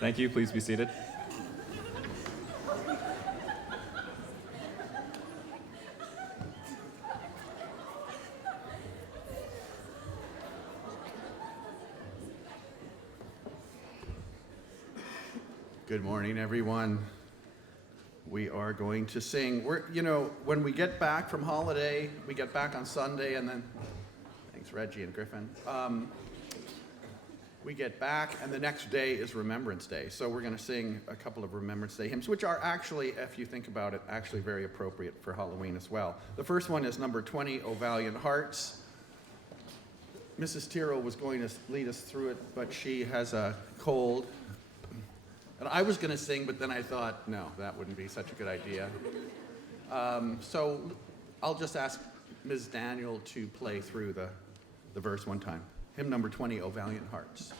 Thank you. Please be seated. Good morning, everyone. We are going to sing. When we get back from holiday, we get back on Sunday, and then, thanks, Reggie and Griffin. We get back, and the next day is Remembrance Day. So we're going to sing a couple of Remembrance Day hymns, which are actually, if you think about it, actually very appropriate for Halloween as well. The first one is number 20, O Valiant Hearts. Mrs. Tiro was going to lead us through it, but she has a cold. And I was going to sing, but then I thought, no, that wouldn't be such a good idea. So I'll just ask Ms. Daniel to play through the verse one time. Hymn number 20, O Valiant Hearts.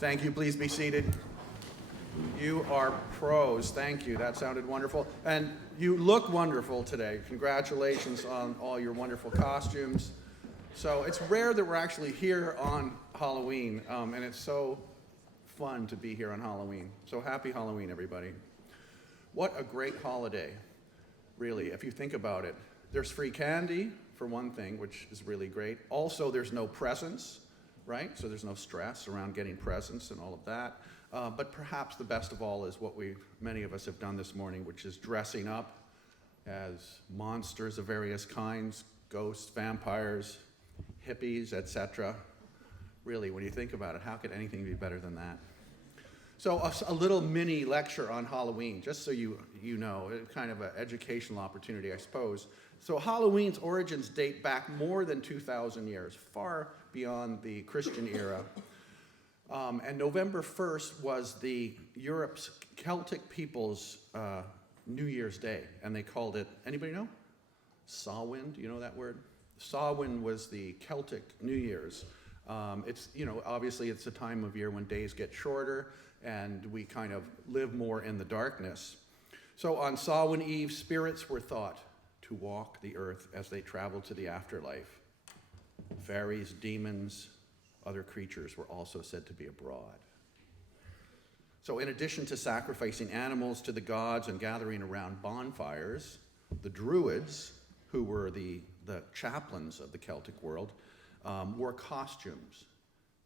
Thank you. Please be seated. You are pros. Thank you. That sounded wonderful. And you look wonderful today. Congratulations on all your wonderful costumes. So it's rare that we're actually here on Halloween, and it's so fun to be here on Halloween. So happy Halloween, everybody. What a great holiday, really, if you think about it. There's free candy, for one thing, which is really great. Also, there's no presents, right? So there's no stress around getting presents and all of that. But perhaps the best of all is what many of us have done this morning, which is dressing up as monsters of various kinds, ghosts, vampires, hippies, etc. Really, when you think about it, how could anything be better than that? So a little mini lecture on Halloween, just so you know, kind of an educational opportunity, I suppose. So Halloween's origins date back more than 2,000 years, far beyond the Christian era. And November 1st was the Europe's Celtic people's New Year's Day, and they called it, anybody know? Samhain. Do you know that word? Samhain was the Celtic New Year's. It's, obviously it's a time of year when days get shorter and we kind of live more in the darkness. So on Samhain Eve, spirits were thought to walk the earth as they traveled to the afterlife. Fairies, demons, other creatures were also said to be abroad. So in addition to sacrificing animals to the gods and gathering around bonfires, the Druids, who were the chaplains of the Celtic world, wore costumes,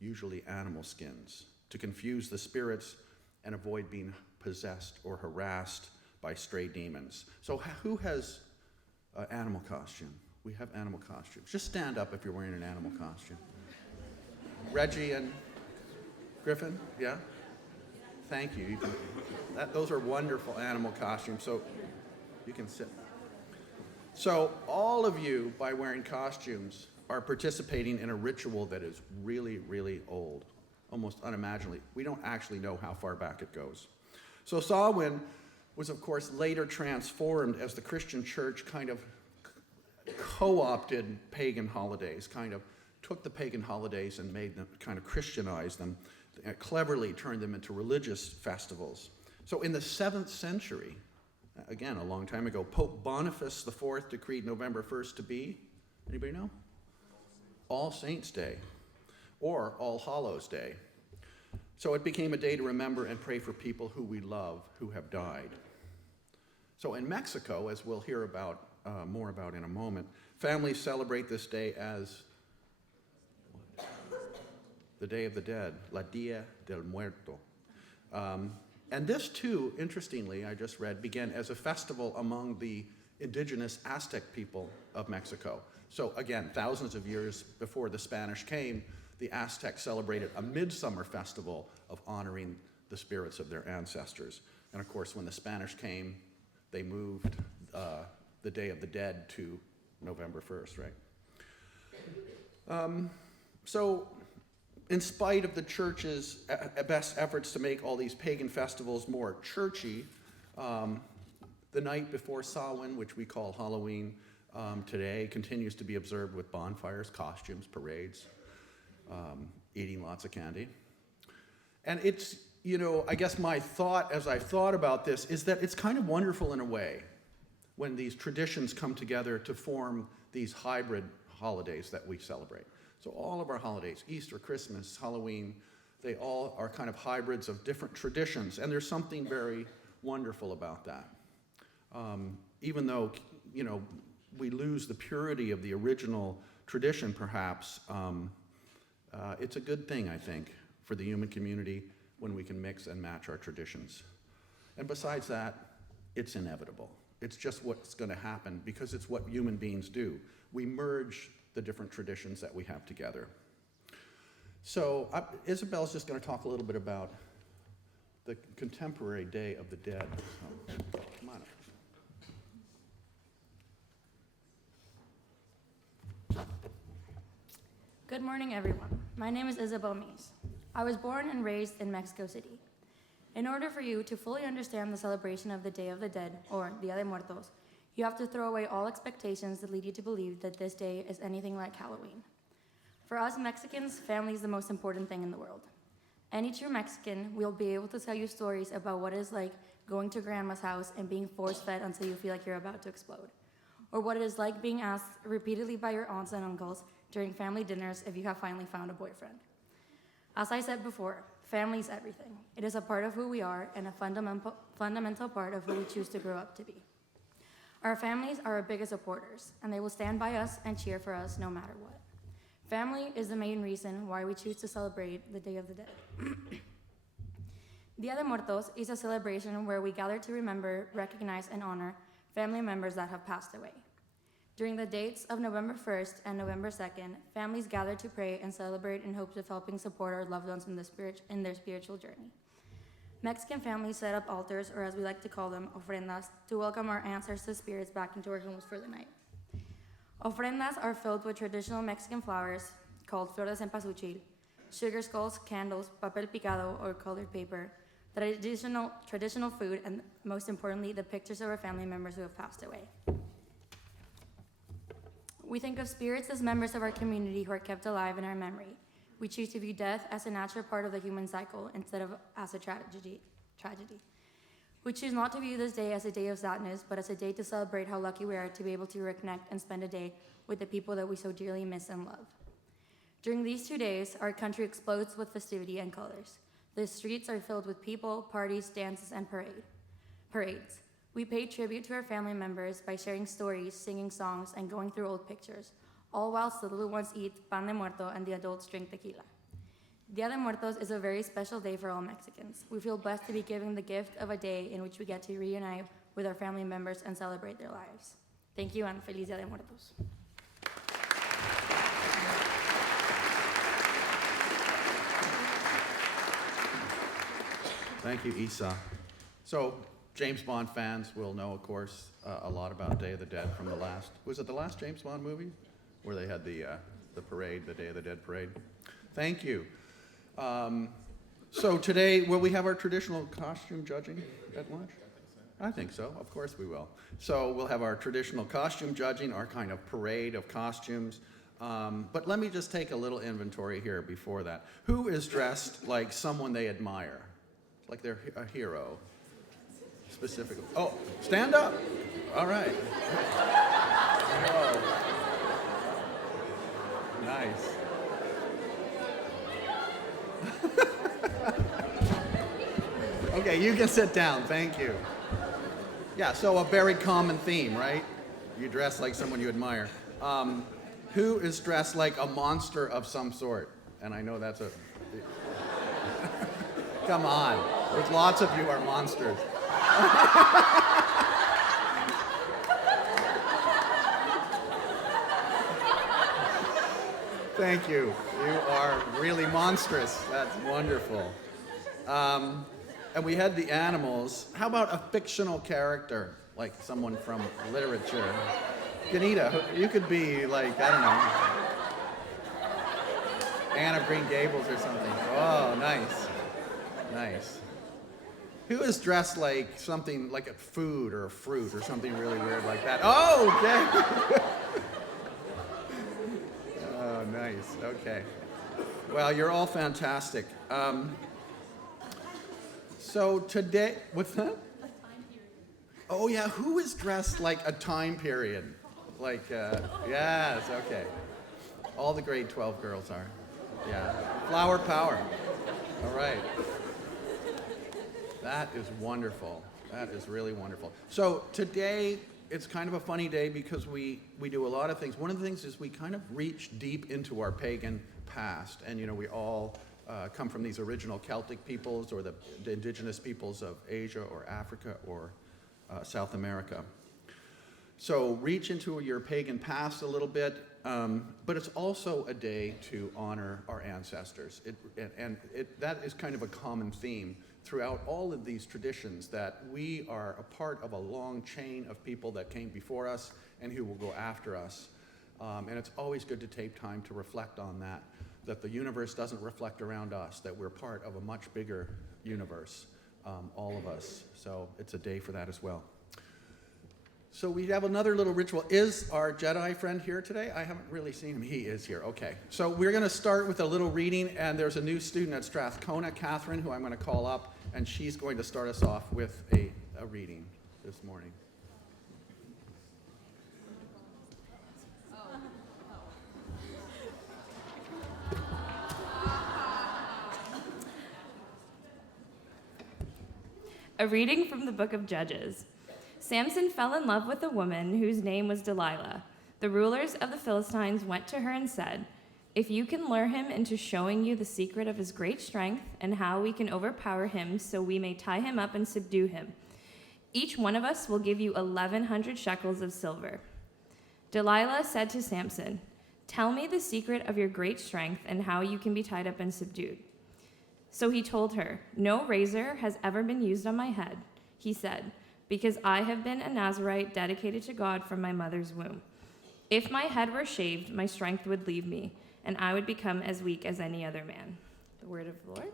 usually animal skins, to confuse the spirits and avoid being possessed or harassed by stray demons. So who has an animal costume? We have animal costumes. Just stand up if you're wearing an animal costume. Reggie and Griffin, yeah? Thank you. Those are wonderful animal costumes, so you can sit. So all of you, by wearing costumes, are participating in a ritual that is really, really old, almost unimaginably. We don't actually know how far back it goes. So Samhain was, of course, later transformed as the Christian church kind of co-opted pagan holidays, kind of took the pagan holidays and made them, kind of Christianized them, cleverly turned them into religious festivals. So in the 7th century, again, a long time ago, Pope Boniface IV decreed November 1st to be, anybody know? All Saints' Day, or All Hallows' Day. So it became a day to remember and pray for people who we love, who have died. So in Mexico, as we'll hear about more about in a moment, families celebrate this day as the Day of the Dead, La Dia del Muerto. And this too, interestingly, I just read, began as a festival among the indigenous Aztec people of Mexico. So again, thousands of years before the Spanish came, the Aztecs celebrated a midsummer festival of honoring the spirits of their ancestors. And of course, when the Spanish came, they moved the Day of the Dead to November 1st, right? So in spite of the church's best efforts to make all these pagan festivals more churchy, the night before Samhain, which we call Halloween today, continues to be observed with bonfires, costumes, parades, eating lots of candy. And it's, I guess my thought as I've thought about this is that it's kind of wonderful in a way when these traditions come together to form these hybrid holidays that we celebrate. So all of our holidays, Easter, Christmas, Halloween, they all are kind of hybrids of different traditions, and there's something very wonderful about that. Even though, we lose the purity of the original tradition, perhaps, it's a good thing, I think, for the human community when we can mix and match our traditions. And besides that, it's inevitable. It's just what's going to happen because it's what human beings do. We merge the different traditions that we have together. So Isabel's just going to talk a little bit about the contemporary Day of the Dead. So, come on up. Good morning, everyone. My name is Isabel Mies. I was born and raised in Mexico City. In order for you to fully understand the celebration of the Day of the Dead, or Dia de Muertos, you have to throw away all expectations that lead you to believe that this day is anything like Halloween. For us Mexicans, family is the most important thing in the world. Any true Mexican will be able to tell you stories about what it's like going to grandma's house and being force-fed until you feel like you're about to explode, or what it is like being asked repeatedly by your aunts and uncles during family dinners if you have finally found a boyfriend. As I said before, family is everything. It is a part of who we are and a fundamental part of who we choose to grow up to be. Our families are our biggest supporters, and they will stand by us and cheer for us no matter what. Family is the main reason why we choose to celebrate the Day of the Dead. Dia de Muertos is a celebration where we gather to remember, recognize, and honor family members that have passed away. During the dates of November 1st and November 2nd, families gather to pray and celebrate in hopes of helping support our loved ones in their spiritual journey. Mexican families set up altars, or as we like to call them, ofrendas, to welcome our ancestors' spirits back into our homes for the night. Ofrendas are filled with traditional Mexican flowers called flores de cempasúchil, sugar skulls, candles, papel picado, or colored paper, traditional food, and most importantly, the pictures of our family members who have passed away. We think of spirits as members of our community who are kept alive in our memory. We choose to view death as a natural part of the human cycle instead of as a tragedy. We choose not to view this day as a day of sadness, but as a day to celebrate how lucky we are to be able to reconnect and spend a day with the people that we so dearly miss and love. During these 2 days, our country explodes with festivity and colors. The streets are filled with people, parties, dances, and parades. We pay tribute to our family members by sharing stories, singing songs, and going through old pictures, all whilst the little ones eat pan de muerto and the adults drink tequila. Dia de Muertos is a very special day for all Mexicans. We feel blessed to be given the gift of a day in which we get to reunite with our family members and celebrate their lives. Thank you, and Feliz Dia de Muertos. Thank you, Isa. So, James Bond fans will know, of course, a lot about Day of the Dead from was it the last James Bond movie? Where they had the parade, the Day of the Dead parade. Thank you. So today, will we have our traditional costume judging at lunch? I think so. Of course we will. So we'll have our traditional costume judging, our kind of parade of costumes. But let me just take a little inventory here before that. Who is dressed like someone they admire? Like they're a hero, specifically. Oh, stand up. All right. Oh. Nice. Okay, you can sit down. Thank you. Yeah, so a very common theme, right? You dress like someone you admire. Who is dressed like a monster of some sort? And I know that's a... Come on. There's lots of you are monsters. Thank you. You are really monstrous. That's wonderful. And we had the animals. How about a fictional character, like someone from literature? Ganita, you could be like, I don't know, Anne of Green Gables or something. Oh, nice. Nice. Who is dressed like something like a food or a fruit or something really weird like that? Oh, okay. Oh, nice. Okay. Well, you're all fantastic. So today, what's that? A time period. Oh yeah, who is dressed like a time period? Like, yes, okay. All the grade 12 girls are. Yeah. Flower power. All right. That is wonderful. That is really wonderful. So today, it's kind of a funny day because we do a lot of things. One of the things is we kind of reach deep into our pagan past. And, you know, we all come from these original Celtic peoples or the indigenous peoples of Asia or Africa or South America. So reach into your pagan past a little bit, but it's also a day to honor our ancestors. That is kind of a common theme throughout all of these traditions, that we are a part of a long chain of people that came before us and who will go after us. And it's always good to take time to reflect on that the universe doesn't reflect around us, that we're part of a much bigger universe, all of us. So it's a day for that as well. So we have another little ritual. Is our Jedi friend here today? I haven't really seen him. He is here. Okay. So we're going to start with a little reading, and there's a new student at Strathcona, Catherine, who I'm going to call up, and she's going to start us off with a reading this morning. A reading from the book of Judges. Samson fell in love with a woman whose name was Delilah. The rulers of the Philistines went to her and said, "If you can lure him into showing you the secret of his great strength and how we can overpower him so we may tie him up and subdue him, each one of us will give you 1,100 shekels of silver." Delilah said to Samson, "Tell me the secret of your great strength and how you can be tied up and subdued." So he told her, "No razor has ever been used on my head," he said, "because I have been a Nazirite dedicated to God from my mother's womb. If my head were shaved, my strength would leave me, and I would become as weak as any other man." The word of the Lord.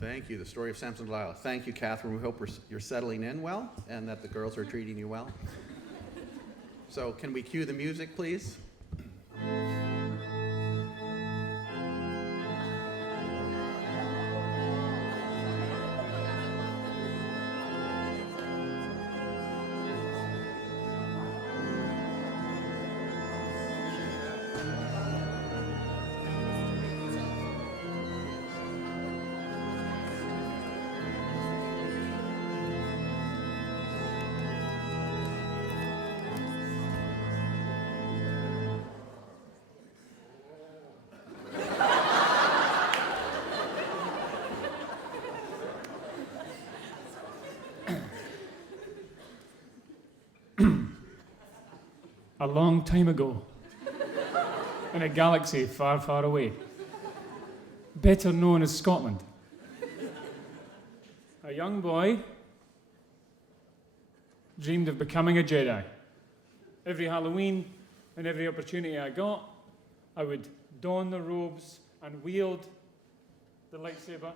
Thank you. The story of Samson and Delilah. Thank you, Catherine. We hope you're settling in well and that the girls are treating you well. So can we cue the music, please? A long time ago, in a galaxy far, far away, better known as Scotland, a young boy dreamed of becoming a Jedi. Every Halloween and every opportunity I got, I would don the robes and wield the lightsaber.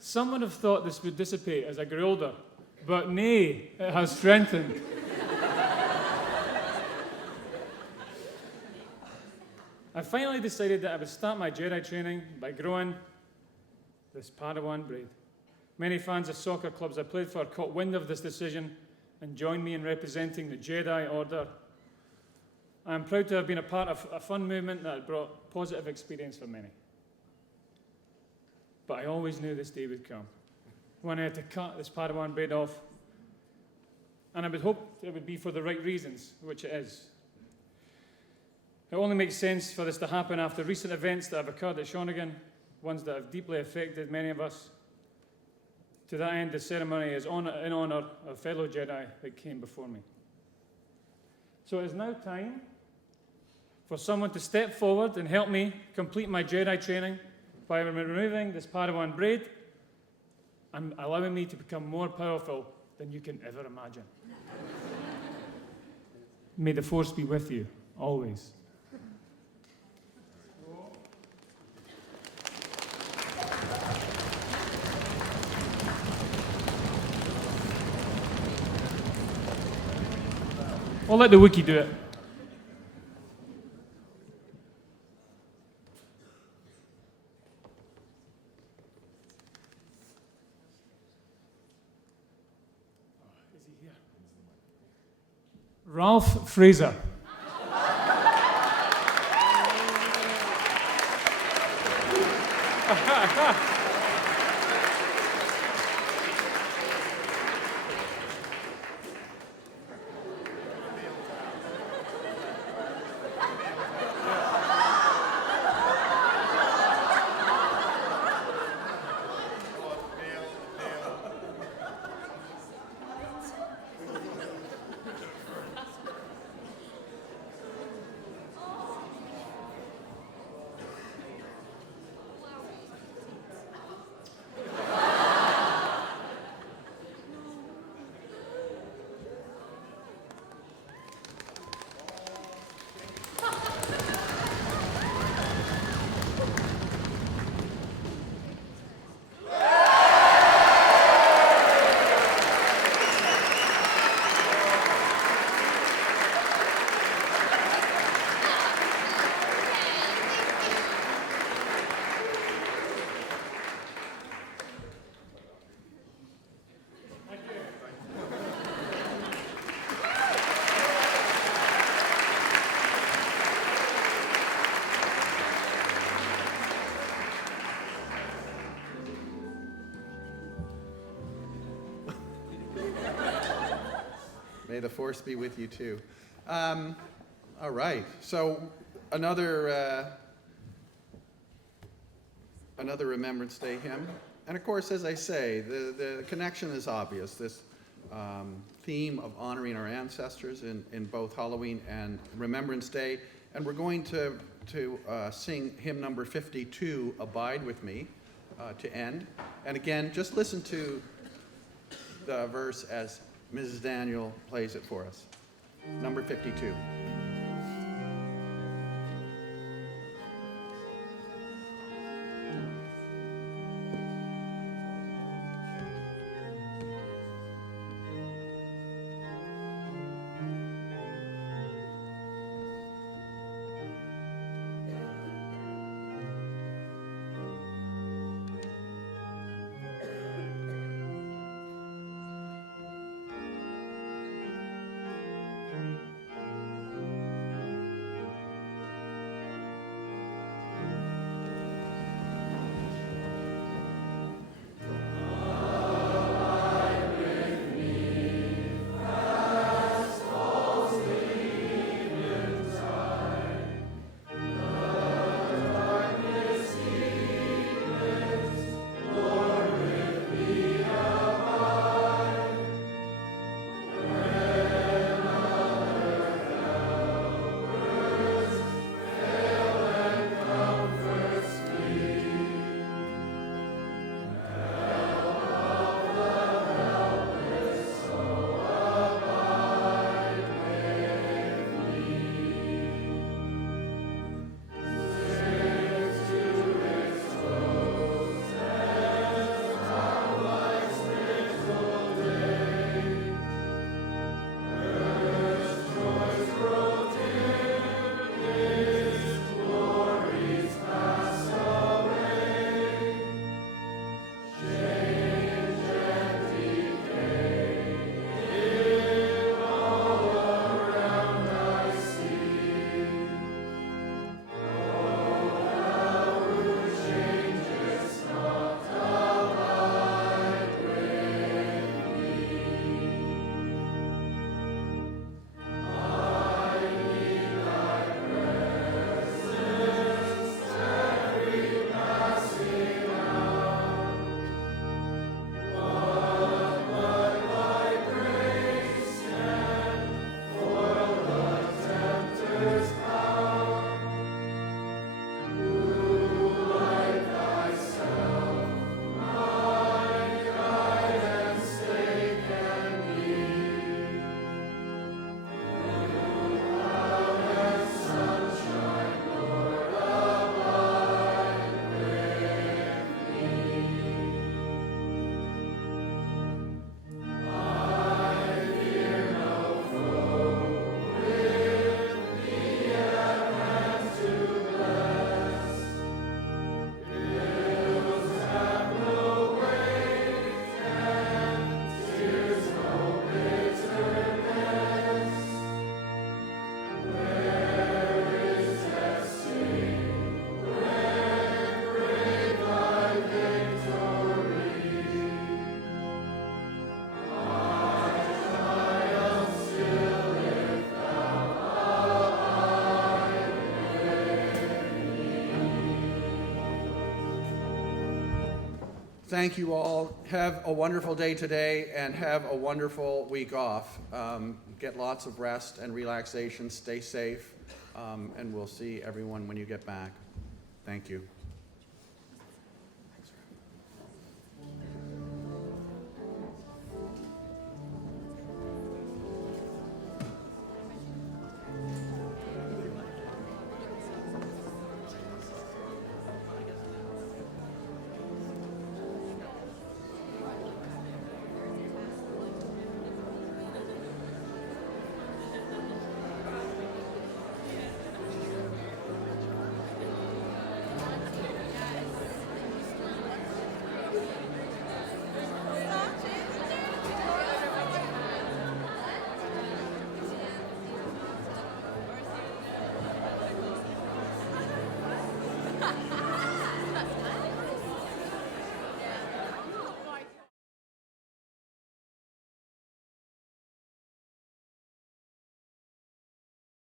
Some would have thought this would dissipate as I grew older, but nay, it has strengthened. I finally decided that I would start my Jedi training by growing this Padawan braid. Many fans of soccer clubs I played for caught wind of this decision and joined me in representing the Jedi Order. I am proud to have been a part of a fun movement that brought positive experience for many. But I always knew this day would come, when I had to cut this Padawan braid off. And I would hope it would be for the right reasons, which it is. It only makes sense for this to happen after recent events that have occurred at Shawnigan, ones that have deeply affected many of us. To that end, the ceremony is in honour of fellow Jedi that came before me. So it is now time for someone to step forward and help me complete my Jedi training by removing this Padawan braid and allowing me to become more powerful than you can ever imagine. May the Force be with you, always. I'll let the Wookiee do it. Is he here? Ralph Fraser. May the Force be with you too. All right, so another Remembrance Day hymn. And of course, as I say, the connection is obvious. This theme of honoring our ancestors in both Halloween and Remembrance Day. And we're going to sing hymn number 52, Abide With Me, to end. And again, just listen to the verse as Mrs. Daniel plays it for us. Number 52. Thank you all. Have a wonderful day today and have a wonderful week off. Get lots of rest and relaxation. Stay safe. And we'll see everyone when you get back. Thank you.